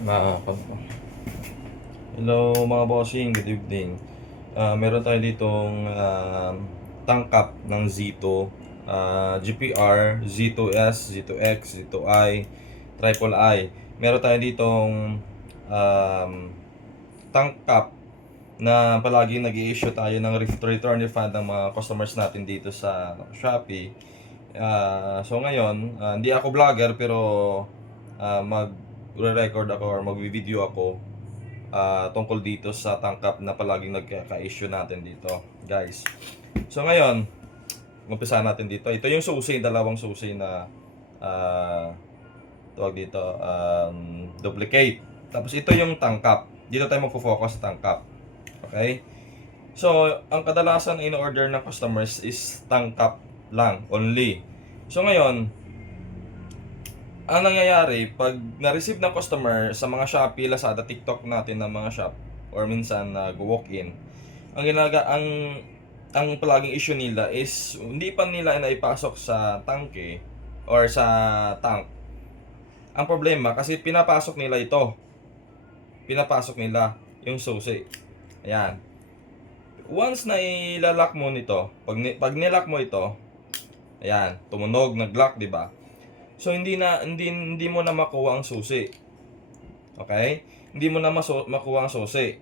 Hello mga bossing, good evening. Meron tayo ditong tangkap ng Zito, GPR, Z2S, Z2X, Z2I, Triple I. Meron tayo ditong um, tangkap na palagi nag-i-issue tayo ng return refund ng mga customers natin dito sa Shopee. So ngayon, hindi ako vlogger pero mag-record ako or mag-video ako tungkol dito sa tangkap na palaging nagkaka-issue natin dito, guys. So ngayon, umpisa natin dito. Ito yung susi, dalawang susi na uh, tawag dito, duplicate. Tapos ito yung tangkap. Dito tayo magfo-focus sa tangkap. Okay? So, ang kadalasan in-order ng customers is tangkap lang, only. So ngayon, ang nangyayari, pag na-receive ng customer sa mga Shopee, Lazada, TikTok natin ng mga shop, or minsan nag-walk-in, ang palaging issue nila is hindi pa nila naipasok sa tangke or sa tank. Ang problema kasi pinapasok nila ito. Pinapasok nila yung susi. Ayan. Once na ilalak mo nito, pag nilock mo ito, ayan, tumunog, nag-lock, di ba? So hindi mo na makuha ang susi. Okay? Hindi mo na makuha ang susi.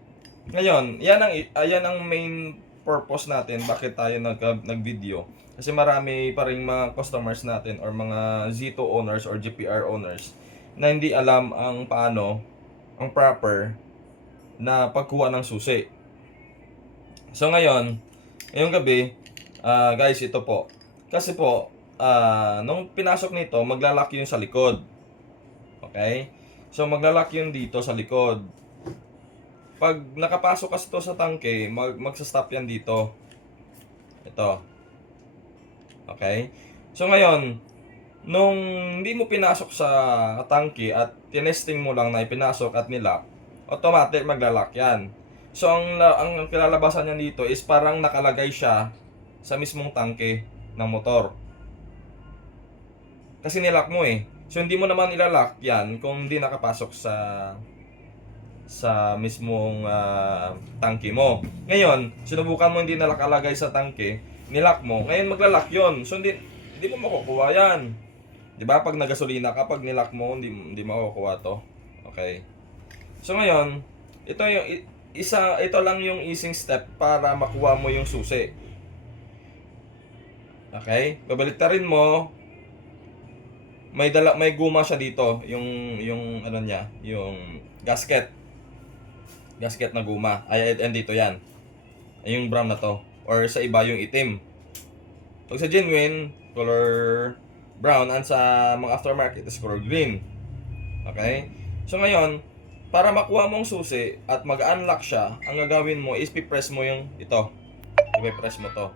Ngayon, yan ang main purpose natin bakit tayo nag-video. Kasi marami pa ring mga customers natin or mga Z2 owners or GPR owners na hindi alam ang paano, ang proper na pagkuha ng susi. So ngayon, ngayong gabi, guys, ito po. Kasi po, nung pinasok nito, maglalak yun sa likod. Okay? So maglalak yun dito sa likod. Pag nakapasok kasi to sa tangke, magsa-stop yan dito. Ito. Okay? So ngayon, nung hindi mo pinasok sa tangke at tinesting mo lang na ipinasok at nilock, automatic maglalak yan. So ang kilalabasan niya dito is parang nakalagay siya sa mismong tangke ng motor. Kasi nilock mo eh. So hindi mo naman ilalock yan kung hindi nakapasok sa mismong tangke mo. Ngayon, sinubukan mo hindi nakalagay sa tangke, nilock mo. Ngayon maglalak yon. So hindi mo makukuha yan. 'Di ba? Pag nagasolina ka, pag nilock mo, hindi makukuha to. Okay. So ngayon, ito lang yung easing step para makuha mo yung susi. Okay? Babaliktarin mo, may guma siya dito, yung ano niya, yung gasket na guma. Ay, dito yan. Ay, yung brown na to. Or sa iba yung itim. Pag sa genuine, color brown. And sa mga aftermarket is color green. Okay? So ngayon, para makuha mong susi at mag-unlock siya, ang gagawin mo is pipress mo yung ito. I-press mo to.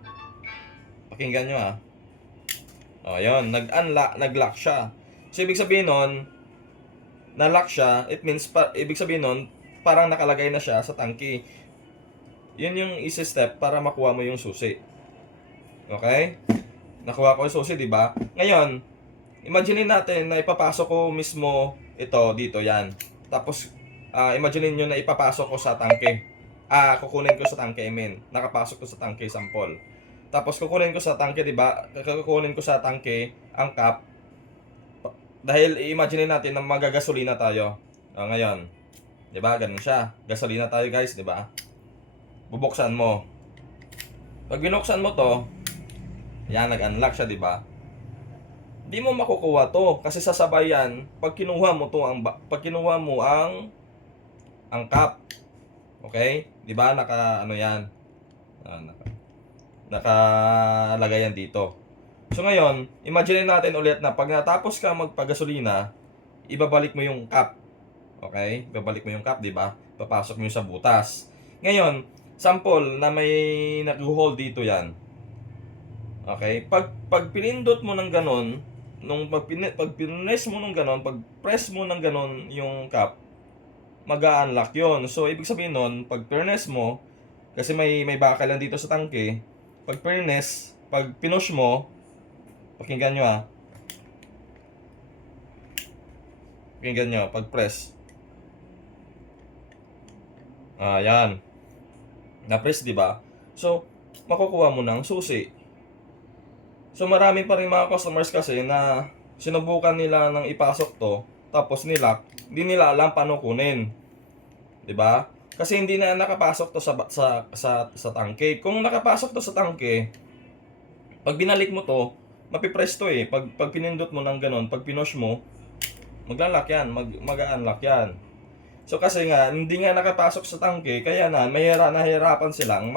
Pakinggan nyo ha. O, yun. Nag-lock siya. So, ibig sabihin nun, na-lock siya, it means, ibig sabihin nun, parang nakalagay na siya sa tangke. Yun yung easy step para makuha mo yung susi. Okay? Nakuha ko yung susi, di ba? Ngayon, imagine natin na ipapasok ko mismo ito dito, yan. Tapos, imagine nyo na ipapasok ko sa tangke. Kukunin ko sa tangke, I mean. Nakapasok ko sa tangke, sample. Tapos, kukunin ko sa tangke, di ba? Kukunin ko sa tangke ang cap. Dahil, imagine natin na magagasolina tayo. Ngayon, di ba? Ganun siya. Gasolina tayo, guys, di ba? Bubuksan mo. Pag binuksan mo to, yan, nag-unlock siya, di ba? Di mo makukuha to kasi sasabay yan pag kinuha mo ang cap. Okay? 'Di ba? Ano 'yan? Nakalagay yan dito. So ngayon, imagine natin ulit na pag natapos ka magpagasolina, ibabalik mo yung cap. Okay? Ibabalik mo yung cap, 'di ba? Papasok mo yung sa butas. Ngayon, sample na may nag-hold dito yan. Okay? Pag pinindot mo ng ganon, pag pinress mo ng ganon, pag press mo ng ganon yung cap, mag-unlock yon. So, ibig sabihin nun, pag pinress mo, kasi may bakal lang dito sa tangke, pag pinush mo, pakinggan nyo pakinggan nyo, pag press. Yan. Na-press, di ba? So, makukuha mo ng susi. So, marami pa rin mga customers kasi na sinubukan nila nang ipasok to, tapos nilock, hindi nila alam paano kunin. 'Di ba? Kasi hindi na nakapasok to sa tangke. Kung nakapasok to sa tangke, pag binalik mo to, mapipress to eh. Pag pinindot mo ng ganun, pag pinush mo, magla-lock yan, mag-a-unlock yan. So kasi nga, hindi nga nakapasok sa tangke, kaya na nahihirapan silang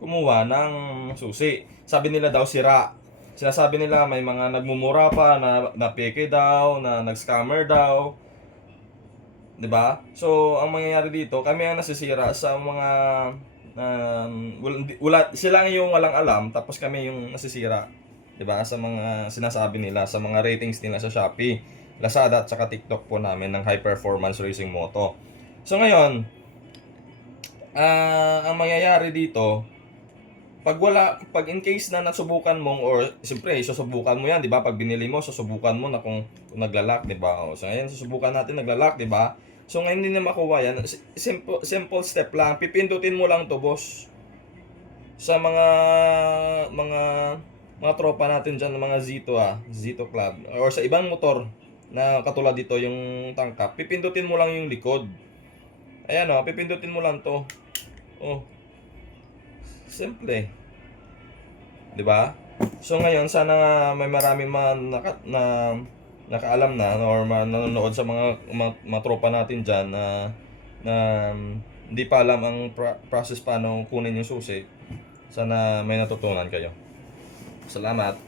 kumuha ng susi. Sabi nila daw sira. Sinasabi nila may mga nagmumura pa na peke daw, na nag-scammer daw. 'Di ba? So, ang mangyayari dito, kami ang nasisira sa mga sila yung walang alam, tapos kami yung nasisira. 'Di ba? Sa mga sinasabi nila, sa mga ratings nila sa Shopee, Lazada at saka TikTok po namin ng High Performance Racing Moto. So ngayon, ang mangyayari dito, pag in case na nasubukan mong, or siyempre susubukan mo yan, 'di ba? Pag binili mo, susubukan mo na kung naglalak, 'di ba? So ngayon susubukan natin naglalak, 'di ba? So ngayon hindi na makuha yan. Simple step lang. Pipindutin mo lang 'to, boss. Sa mga mga tropa natin diyan, mga Zito Club, or sa ibang motor na katulad dito yung tangkap, pipindutin mo lang yung likod. Ayan oh, pipindutin mo lang 'to. Oh, simple, 'di ba? So ngayon sana nga may maraming nakaalam na or nanonood sa mga tropa natin diyan na hindi pa alam ang process paano kunin yung susi. Sana may natutunan kayo. Salamat.